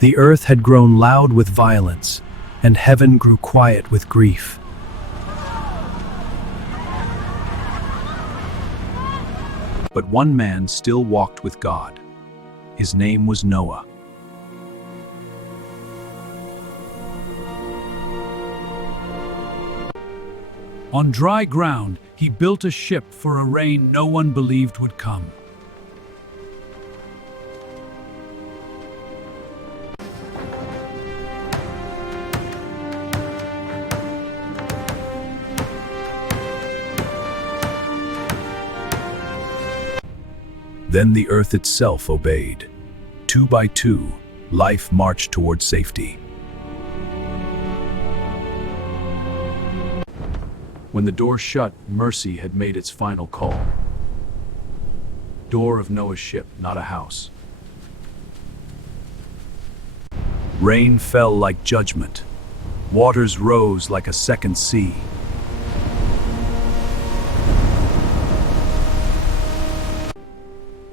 The earth had grown loud with violence, and heaven grew quiet with grief. But one man still walked with God. His name was Noah. On dry ground, he built a ship for a rain no one believed would come. Then the earth itself obeyed. 2 by 2, life marched toward safety. When the door shut, mercy had made its final call. Door of Noah's ship, not a house. Rain fell like judgment. Waters rose like a second sea.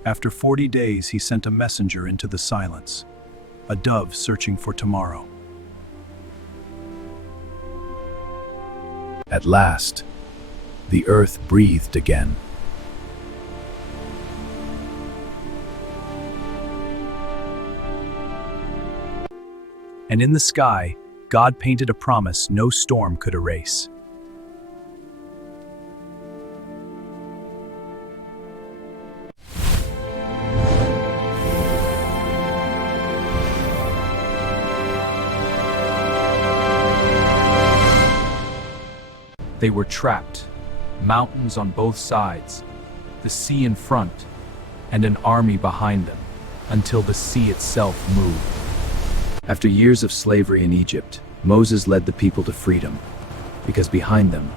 After 40 days, he sent a messenger into the silence, a dove searching for tomorrow. At last, the earth breathed again. And in the sky, God painted a promise no storm could erase. They were trapped, mountains on both sides, the sea in front, and an army behind them, until the sea itself moved. After years of slavery in Egypt, Moses led the people to freedom, because behind them,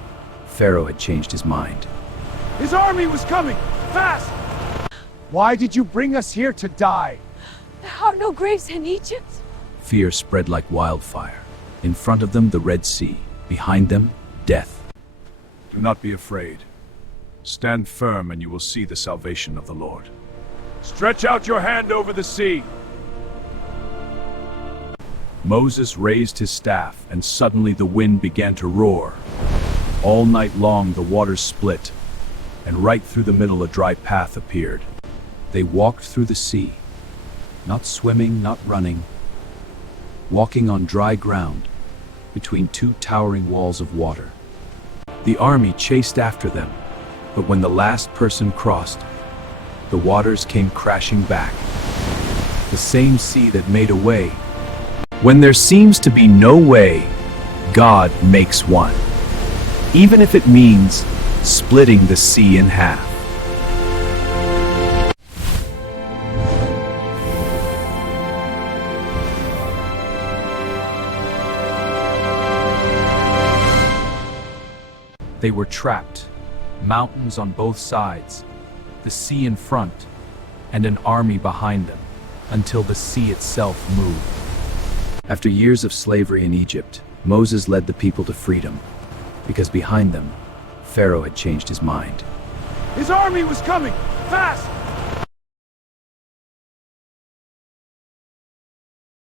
Pharaoh had changed his mind. His army was coming! Fast! Why did you bring us here to die? There are no graves in Egypt. Fear spread like wildfire. In front of them, the Red Sea. Behind them, death. Do not be afraid. Stand firm and you will see the salvation of the Lord. Stretch out your hand over the sea. Moses raised his staff, and suddenly the wind began to roar. All night long the waters split, and right through the middle a dry path appeared. They walked through the sea, not swimming, not running, walking on dry ground between two towering walls of water. The army chased after them, but when the last person crossed, the waters came crashing back. The same sea that made a way. When there seems to be no way, God makes one, even if it means splitting the sea in half. They were trapped, mountains on both sides, the sea in front, and an army behind them, until the sea itself moved. After years of slavery in Egypt, Moses led the people to freedom, because behind them, Pharaoh had changed his mind. His army was coming! Fast!